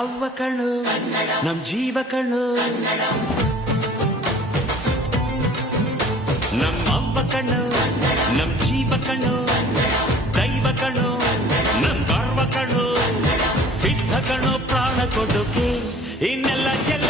ಅವ್ವ ಕಣು ನಮ್ ಜೀವ ಕಣು ನಮ್ ಅವ್ವ ಕಣ್ಣು, ನಮ್ ಜೀವ ಕಣ್ಣು. ದೈವ ಕಣು ನಮ್ ಗರ್ವ ಕಣು ಸಿದ್ಧ ಕಣು ಪ್ರಾಣ ಕೊಡುಗೆ. ಇನ್ನೆಲ್ಲ ಜಲ